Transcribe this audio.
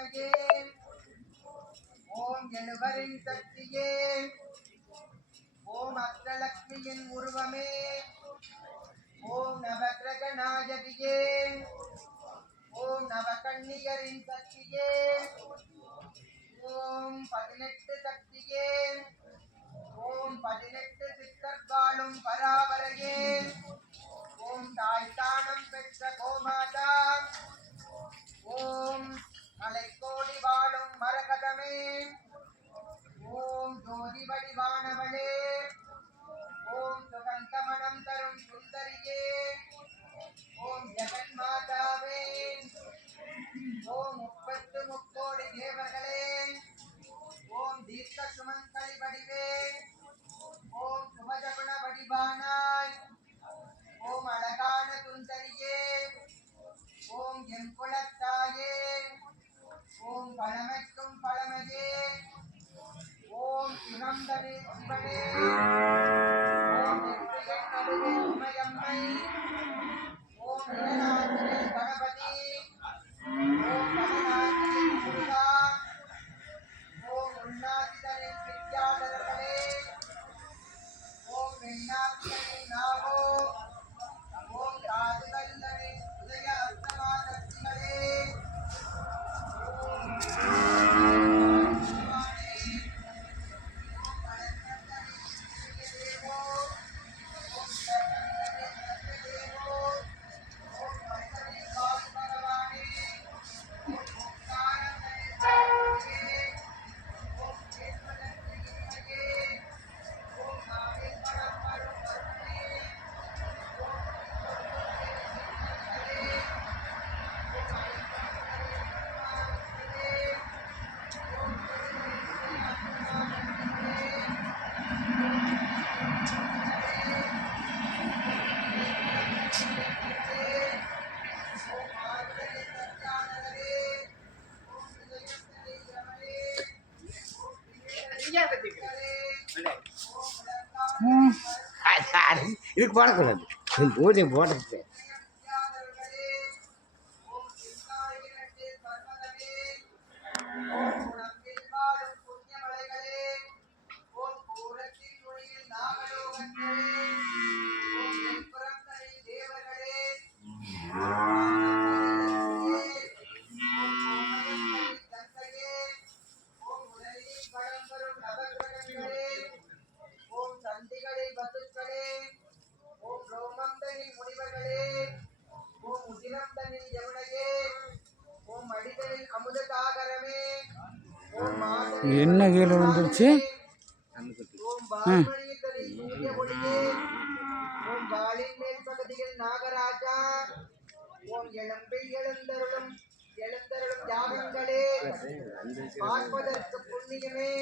பெருமையே ஓம் எழுவரின் சக்தியே ஓம் அஷ்டலக்ஷ்மியின் உருவமே ஓம் நவகிரக நாயகியே ஓம் நவகன்னியரின் சக்தியே ஓம் 18 சக்தியே ஓம் 18 சித்தர்காலும் பராவரையே ஓம் தாய்த்தானம் பெற்ற கோமாதா ஓம் மலைக்கோடி வாழும் மரகதமே ஓம் ஜோதி வடிவானவளே ஓம் சுகந்த மனம் தரும் சுந்தரியே ஓம் ஜெகன் மாதாவே ஓம் 30 தேவர்களே ஓம் தீர்க்க சுமங்கலி வடிவே ஓம் சுபஜகுண வடிவானாய் ஓம் அழகான சுந்தரியே ஓம் எம் குலத்தாயே ஓம் பழமைக்கும் பழமையே ஓம் சிவந்தனே சிவனே ஓம் நெற்றியின் நடுவே உமையம்மை ஓம் நிலநாட்டிலே கணபதி ஓம் வடநாட்டிலே முருகா ஓம் உண்ணாதிதனின் வித்யாதரர்களே ஓம் வெண்ணாத்திலே நாகோ ஓம் காதுகல்லனின் உதய அஸ்தமா சக்திகளே இதுக்கு போடக்கூடாது பூஜை போடுறது என்ன கீழே வந்துருச்சு நாகராஜா ஓம் எழும்பில் எழுந்தருளும் யாகங்களே பார்ப்பதற்கு புண்ணியமே